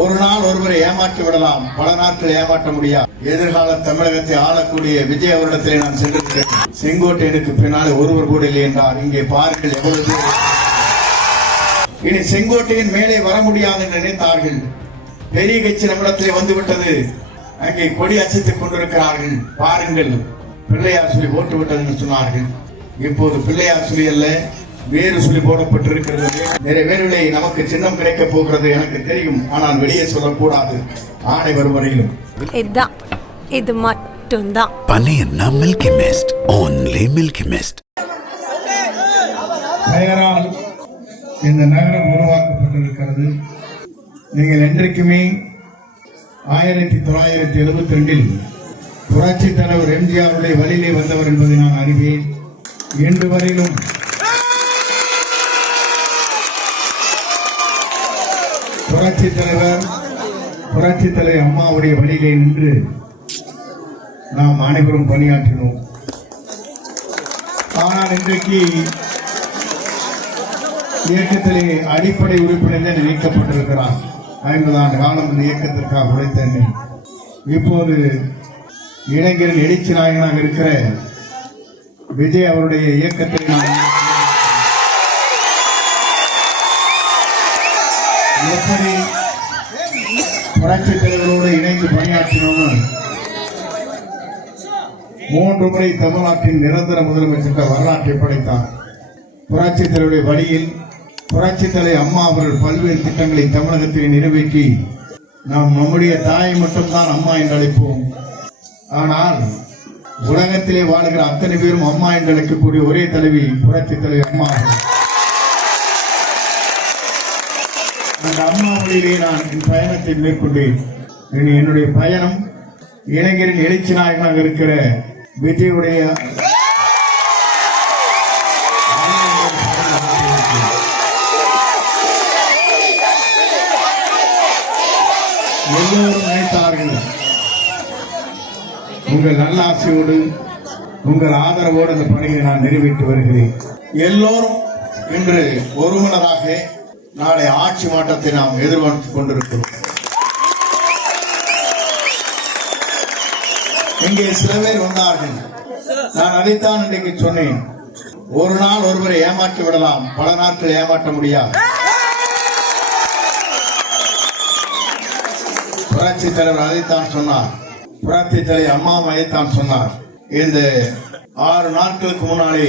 ஒரு நாள் ஒருவரை ஏமாற்றி விடலாம், பல நாட்கள் ஏமாற்ற முடியாது. எதிர்கால தமிழகத்தை ஆளக்கூடிய விஜய் அவரிடத்திலே நான் சென்றிருக்கிறேன். செங்கோட்டையனுக்கு பின்னாலே ஒருவர் கூட இல்லை என்றார். இங்கே பாருங்கள் எவ்வளவு. இனி செங்கோட்டையின் மேலே வர முடியாது என்று நினைத்தார்கள். பெரிய கட்சி நம்மிடத்திலே வந்துவிட்டது. அங்கே கொடி அசைத்துக் கொண்டிருக்கிறார்கள். பாருங்கள், பிள்ளையார் சொல்லி போட்டு விட்டது என்று சொன்னார்கள். இப்போது பிள்ளையார் சொல்லி அல்ல, வேறு சொல்லி போடப்பட்டிருக்கிறது. நிறைவேறவில்லை. நமக்கு சின்னம் கிடைக்க போகிறது எனக்கு தெரியும். ஆனால் வெளியே சொல்லக்கூடாது. ஆணை வரும் வரையிலும் இது மட்டும்தான். பனையன்னா milky mist, only milky mist. பெயரால் இந்த நகரம் உருவாக்கப்பட்டிருக்கிறது. நீங்கள் என்றைக்குமே 1972 புரட்சி தலைவர் எம்ஜிஆருடைய வழியிலே வந்தவர் என்பதை நான் அறிவேன். இன்று வரையிலும் புரட்சி தலைவர் அம்மாவுடைய வழியிலே நின்று நாம் அனைவரும் பணியாற்றினோம். ஆனால் இன்றைக்கு இயக்கத்திலே அடிப்படை உறுப்பினர் நினைக்கப்பட்டிருக்கிறார். 50 ஆண்டு காலம் இந்த இயக்கத்திற்காக உழைத்தேன். இப்போது இளைஞரின் எழுச்சி நாயகனாக இருக்கிற விஜய் அவருடைய இயக்கத்தை நான் எப்படி புரட்சி தலைவரோடு இணைந்து பணியாற்றினோம். 3 முறை தமிழ்நாட்டின் நிரந்தர முதலமைச்சர் வரலாற்றை படைத்தார். புரட்சி தலைவருடைய வழியில் புரட்சி தலைவர் அம்மா அவர்கள் பல்வேறு திட்டங்களை தமிழகத்தில் நிறைவேற்றி நாம் நம்முடைய தாயை மட்டும்தான் அம்மா என்று அழைப்போம். ஆனால் உலகத்திலே வாழ்கிற அத்தனை பேரும் அம்மா என்று அழைக்கக்கூடிய ஒரே தலைவி புரட்சி தலைவர் அம்மா. அந்த அம்மா வழியிலே நான் என் பயணத்தை மேற்கொண்டேன். என்னுடைய பயணம் இளைஞரின் எழுச்சி நாயகனாக இருக்கிற விஜயுடைய எல்லோரும் நினைத்தார்கள். உங்கள் நல்லாசையோடு உங்கள் ஆதரவோடு அந்த பணியை நான் நிறைவேற்றி வருகிறேன். எல்லோரும் இன்று ஒருமனதாக நாளை ஆட்சி மாற்றத்தை நாம் எதிர்பார்த்துக் கொண்டிருக்கிறோம். இங்கே சில பேர் வந்தார்கள். நான் அதைத்தான் இன்றைக்கு சொன்னேன். ஒரு நாள் ஒருவரை ஏமாற்றி விடலாம், பல நாட்கள் ஏமாற்ற முடியாது. புரட்சி தலைவர் அதைத்தான் சொன்னார். புரட்சி தலைவர் அம்மா அதைத்தான் சொன்னார். இந்த 6 நாட்களுக்கு முன்னாலே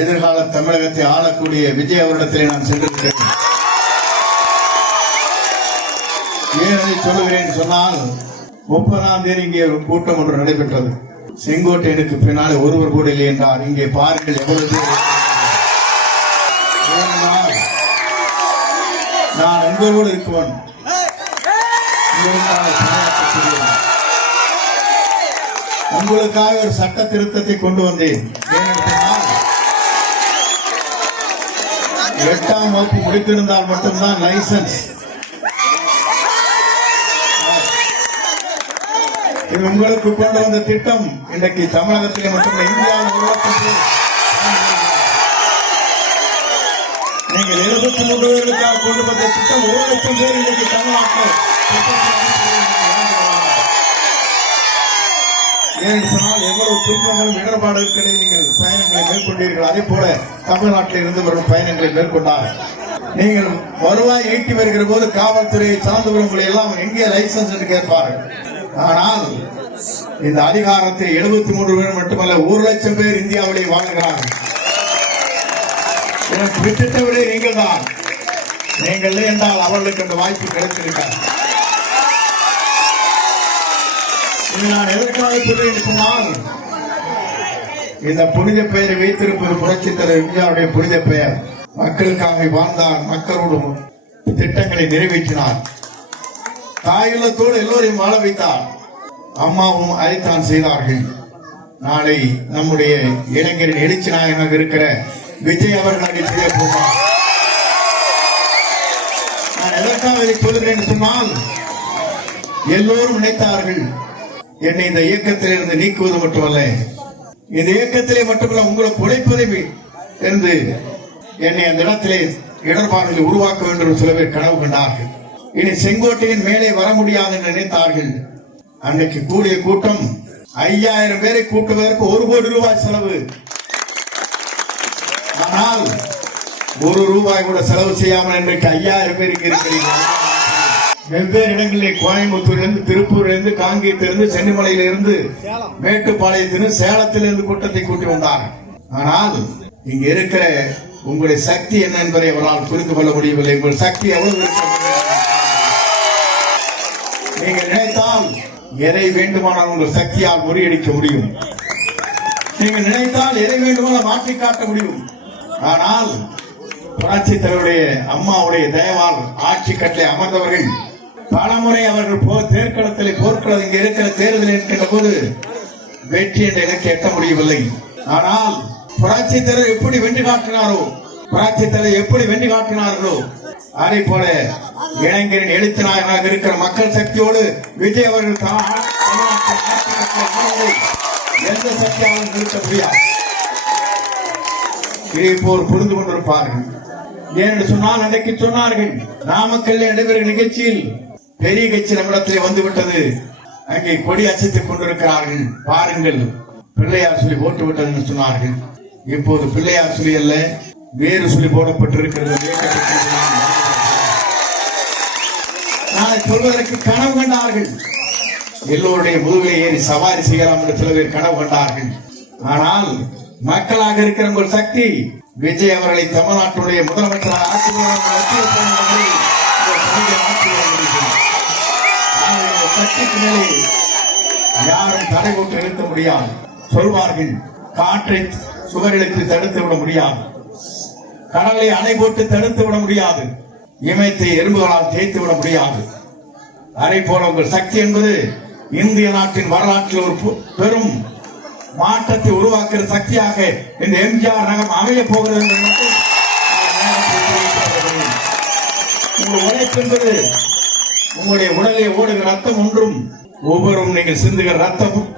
எதிர்கால தமிழகத்தை ஆளக்கூடிய விஜய் அவரிடத்திலே நான் சென்றிருக்கிறேன். ஏன் அதை சொல்லுகிறேன் சொன்னால், 30ஆம் தேதி இங்கே ஒரு கூட்டம் ஒன்று நடைபெற்றது. செங்கோட்டையனுக்கு பின்னாலே ஒருவர் கூட இல்லை என்றார். இங்கே பாருங்கள் எவ்வளவு. நான் உங்களோடு இருக்குவன். உங்களுக்காக ஒரு சட்ட திருத்தத்தை கொண்டு வந்தேன். 8ஆம் வகுப்பு முடித்திருந்தால் மட்டும்தான் லைசன்ஸ். இது உங்களுக்கு கொண்டு வந்த திட்டம் இன்றைக்கு தமிழகத்திலே மட்டும் இந்தியாவில் நீங்கள் 73 பேர்களுக்காக கொண்டு வந்த திட்டம் 1 லட்சம் பேர் இன்றைக்கு தமிழ்நாட்டில் ஏன்னு சொன்னால் எவ்வளவு துன்பங்களும் இடர்பாடுகளை நீங்கள் பயணங்களை மேற்கொண்டீர்கள். அதே போல தமிழ்நாட்டில் இருந்து வரும் பயணங்களை மேற்கொண்டார். நீங்கள் வருவாய் ஈட்டி வருகிற போது காவல்துறையை சார்ந்தவர்களை எல்லாம் எங்கே லைசன்ஸ் என்று கேட்பார்கள். ஆனால் இந்த அதிகாரத்தை 73 பேர் மட்டுமல்ல 1 லட்சம் பேர் இந்தியாவிலே வாழ்கிறார்கள். எனக்கு விட்டுட்டவரே நீங்கள் தான். நீங்கள் என்றால் அவர்களுக்கு அந்த வாய்ப்பு கிடைத்திருக்கார். நான் எதற்காக சொன்னால், இந்த புனித பெயரை வைத்திருப்பது புரட்சி தலைவர் எம்ஜிஆருடைய புனித பெயர். மக்களுக்காக வாழ்ந்தார், மக்களோடு திட்டங்களை நிறைவேற்றினார், தாயுள்ளத்தோடு எல்லோரையும் வாழ வைத்தார். அம்மாவும் அதைத்தான் செய்தார்கள். நாளை நம்முடைய இளைஞரின் எழுச்சி நாயகனாக இருக்கிற விஜய் அவர்கள் அதை செய்ய போவார். நான் எதற்காக இதை சொல்கிறேன் சொன்னால், எல்லோரும் நினைத்தார்கள் என்னை இந்த இயக்கத்தில் இருந்து நீக்குவது மட்டுமல்ல, இந்த இயக்கத்திலே மட்டுமல்ல உங்களுக்கு உழைப்பதை இருந்து என்னை அந்த இடத்திலே இடர்பாடுகளை உருவாக்க வேண்டும் என்று சில பேர் கனவு கண்டார்கள். இனி செங்கோட்டையின் மேலே வர முடியாது என்று நினைத்தார்கள். அன்னைக்கு கூடிய கூட்டம் 5000 பேரை கூட்டுவதற்கு 1 கோடி ரூபாய் செலவு. ஆனால் 1 ரூபாய் கூட செலவு செய்யாமல் இன்றைக்கு 5000 பேர் இங்கு இருக்கிறீர்கள். வெவ்வேறு இடங்களில் கோயம்புத்தூரிலிருந்து, திருப்பூரிலிருந்து, காங்கேயத்திலிருந்து, சென்னிமலையிலிருந்து, மேட்டுப்பாளையத்திலிருந்து, சேலத்திலிருந்து கூட்டத்தை கூட்டி வந்தார். ஆனால் இங்க இருக்கிற உங்களுடைய சக்தி என்ன என்பதை அவரால் புரிந்து கொள்ள முடியவில்லை. உங்கள் சக்தி எவ்வளவு இருக்கிறது? நீங்கள் நினைத்தால் எதை வேண்டுமானால் உங்கள் சக்தியால் முறியடிக்க முடியும். நீங்கள் நினைத்தால் எதை வேண்டுமானால் மாற்றி காட்ட முடியும். ஆனால் புரட்சித் தலைவருடைய அம்மாவுடைய தயவால் ஆட்சி கட்டளை அமர்ந்தவர்கள் பலமுறை அவர்கள் தேர்தலில் போர்க்களம் இங்கே இருக்கிற தேர்தல் இருக்கின்ற போது வெற்றி என்ற இலக்கை எட்ட முடியவில்லை. ஆனால் புரட்சித் தலைவர் எப்படி வென்று காட்டினாரோ, புரட்சித் தலைவர் எப்படி வென்று காட்டினார்களோ அதே போல இளைஞரின் எழுத்து நாயகனாக இருக்கிற மக்கள் சக்தியோடு விஜய் அவர்கள் எந்த சக்தியாலும் நிறுத்த முடியாது. இதை போல் புரிந்து கொண்டிருப்பார்கள். ஏனென்று சொன்னால் அன்றைக்கு சொன்னார்கள், நாமக்கல் நடைபெறும் நிகழ்ச்சியில் பெரிய கட்சி நம்மிடத்திலே வந்துவிட்டது, அங்கே கொடி அசைத்துக் கொண்டிருக்கிறார்கள், பாருங்கள் பிள்ளையார் சொல்லி போட்டு விட்டது என்று சொன்னார்கள். இப்போது பிள்ளையார் சொல்லி அல்ல, வேறு சொல்லி போடப்பட்டிருக்கிறது. நாளை சொல்வதற்கு கனவு கண்டார்கள். எல்லோருடைய முதுகை ஏறி சவாரி செய்யலாம் என்று சில பேர் கனவு கண்டார்கள். ஆனால் மக்களாக இருக்கிற உங்கள் சக்தி விஜய் அவர்களை தமிழ்நாட்டுடைய முதலமைச்சராக சக்திக்கு மேலே யாரும் தடை போட்டு நிறுத்த முடியாது. சொல்வார்கள், காற்றை சுவரிழுத்து தடுத்து விட முடியாது, கடலை அணை போட்டு தடுத்து விட முடியாது, இமயத்தை எறும்புகளால் தேய்த்து விட முடியாது. அதே போல உங்கள் சக்தி என்பது இந்திய நாட்டின் வரலாற்றில் ஒரு பெரும் மாற்றத்தை உருவாக்குற சக்தியாக இந்த எம்ஜிஆர் நகரம் அமைய போகிறது என்று உங்கள் உழைப்பு என்பது உங்களுடைய உடலை ஓடுகிற ரத்தம் ஒன்றும், ஒவ்வொருவரும் நீங்கள் சிந்துகிற ரத்தமும்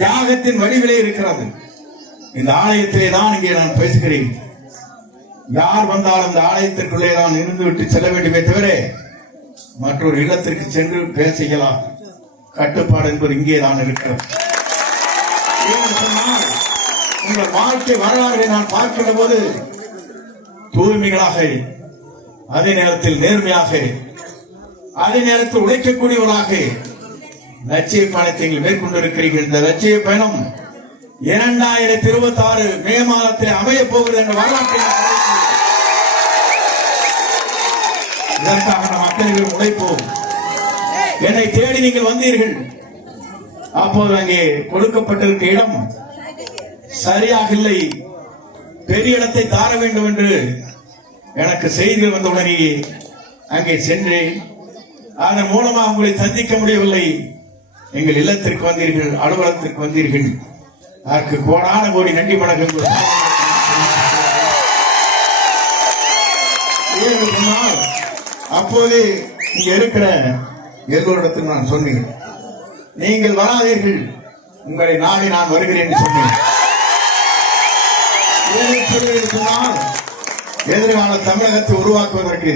தியாகத்தின் வடிவிலே இருக்கிறது. இந்த ஆலயத்திலே தான் இங்கே நான் பேசுகிறேன். யார் வந்தாலும் இந்த ஆலயத்திற்குள்ளே தான் இருந்து விட்டு செல்ல வேண்டுமே தவிர மற்றொரு இல்லத்திற்கு சென்று பேச இயலாது. கட்டுப்பாடு என்பது இங்கே தான் இருக்கிறது. உங்கள் வாழ்க்கை வரலாறு நான் பார்க்கின்ற போது தூய்மைகளாக, அதே நேரத்தில் நேர்மையாக, அதே நேரத்தில் உழைக்கக்கூடியவர்களாக லட்சிய பயணத்தை மேற்கொண்டிருக்கிறீர்கள். இந்த லட்சிய பயணம் 2026 மே மாதத்தில் அமைய போகிறது என்ற வரலாற்றை இதற்காக நம் அத்தனை உழைப்போம். என்னை தேடி நீங்கள் வந்தீர்கள். அப்போது அங்கே கொடுக்கப்பட்டிருக்க இடம் சரியாக இல்லை, பெரிய இடத்தை தார வேண்டும் என்று எனக்கு செய்திகள் வந்தவுடனே அங்கே சென்றேன். அதன் மூலமாக உங்களை சந்திக்க முடியவில்லை. எங்கள் இல்லத்திற்கு வந்தீர்கள், அலுவலகத்திற்கு வந்தீர்கள். அதற்கு கோடான கோடி நன்றி வணக்கம். அப்போது இங்க இருக்கிற எல்லோரிடத்தில் நான் சொன்னேன், நீங்கள் வராதீர்கள், உங்களை நாடி நான் வருகிறேன் என்று சொன்னேன். சொன்னால் எதிர்கால தமிழகத்தை உருவாக்குவதற்கு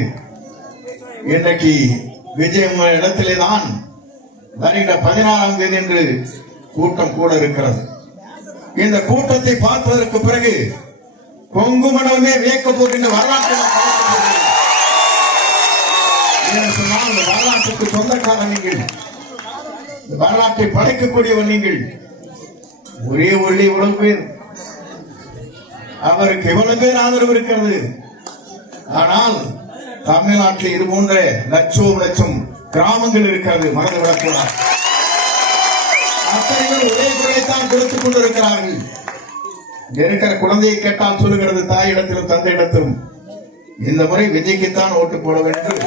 இன்றைக்கு விஜய் உங்கள் இடத்திலே தான் வருகின்ற 16ஆம் தேதி என்று கூட்டம் கூட இருக்கிறது. இந்த கூட்டத்தை பார்ப்பதற்கு பிறகு கொங்கு மண்டலமே வியக்க போகின்ற வரலாற்று வரலாற்றுக்கு சொந்தக்காரர் நீங்கள், வரலாற்றை படைக்கக்கூடியவர் நீங்கள். ஒரே ஒளி இவ்வளவு பேர், அவருக்கு இவ்வளவு பேர் ஆதரவு இருக்கிறது. ஆனால் தமிழ்நாட்டில் இது போன்ற லட்சம் கிராமங்கள் இருக்கிறது, மறந்துவிடக்கூடாது. அத்தனை பேர் ஒரே குரலைத்தான் கொடுத்துக் கொண்டிருக்கிறார்கள். இருக்கிற குழந்தையை கேட்டால் சொல்லுகிறது தாயிடத்திலும் தந்தையிடத்திலும், இந்த முறை விஜய்க்குத்தான் ஓட்டு போட வேண்டும்.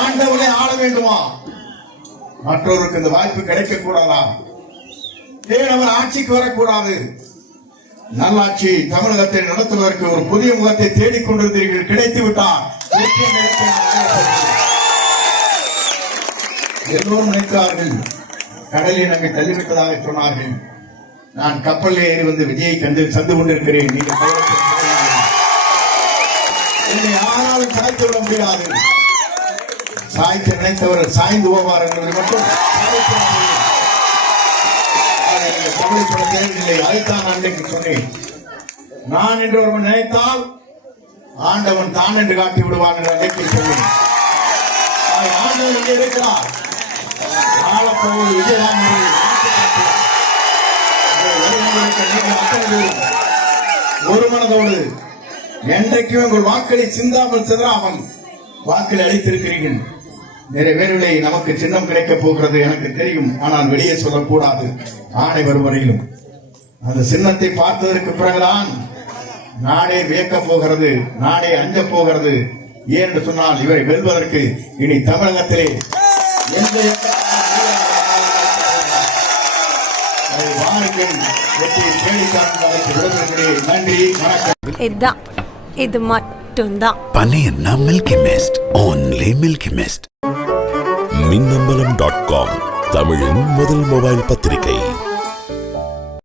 ஆண்டவனை ஆள வேண்டுமா? மற்றவருக்கு இந்த வாய்ப்பு கிடைக்க கூடாதா? ஏன் அவர் ஆட்சிக்கு வரக்கூடாது? நல்லாட்சி தமிழகத்தை நடத்துவதற்கு ஒரு புதிய முகத்தை தேடிக்கொண்டிருந்தீர்கள், கிடைத்து விட்டார். எல்லோரும் நினைத்தார்கள் கடலில் நம்மை தள்ளிவிட்டதாக சொன்னார்கள். நான் கப்பலில் ஏறி வந்து விஜயை கண்டு சந்து கொண்டிருக்கிறேன். நீங்கள் என்னை யாராலும் சாய்த்து விட முடியாது. சாய்த்து நினைத்தவர்கள் சாய்ந்து போவார் என்பதை மட்டும் கவலைப்பட தேவையில்லை. அதைத்தான் அன்றைக்கு சொன்னேன். நான் என்று ஒருவன் நினைத்தால் ஆண்டவன் தான் என்று காட்டி விடுவான் என்று அன்றைக்கு சொன்னேன். ஆண்டவன் இங்கே இருக்கிறார். ஆளப்போவது விஜயராமன் ஒரு மனதோடு என்றைக்கும் உங்கள் வாக்களை சிந்தாமல் சிதறாமல் வாக்களை அளித்திருக்கிறீர்கள். நிறைவேறவில்லை. நமக்கு சின்னம் கிடைக்கப் போகிறது எனக்கு தெரியும். ஆனால் வெளியே சொல்லக்கூடாது. ஆணை வரும் வரையிலும் அந்த சின்னத்தை பார்த்ததற்கு பிறகுதான் நாடே வியக்கப் போகிறது, நாடே அஞ்சப் போகிறது. ஏன் என்று சொன்னால் இவரை வெல்வதற்கு இனி தமிழகத்திலே எந்த வாருங்கள் வெற்றியை தேடித்தான் விடுதலை. நன்றி, வணக்கம். இதுதான், இது மட்டும்தான். Paneerna Milky Mist. Only Milky Mist. மின்னம்பலம்.com தமிழின் முதல் மொபைல் பத்திரிகை.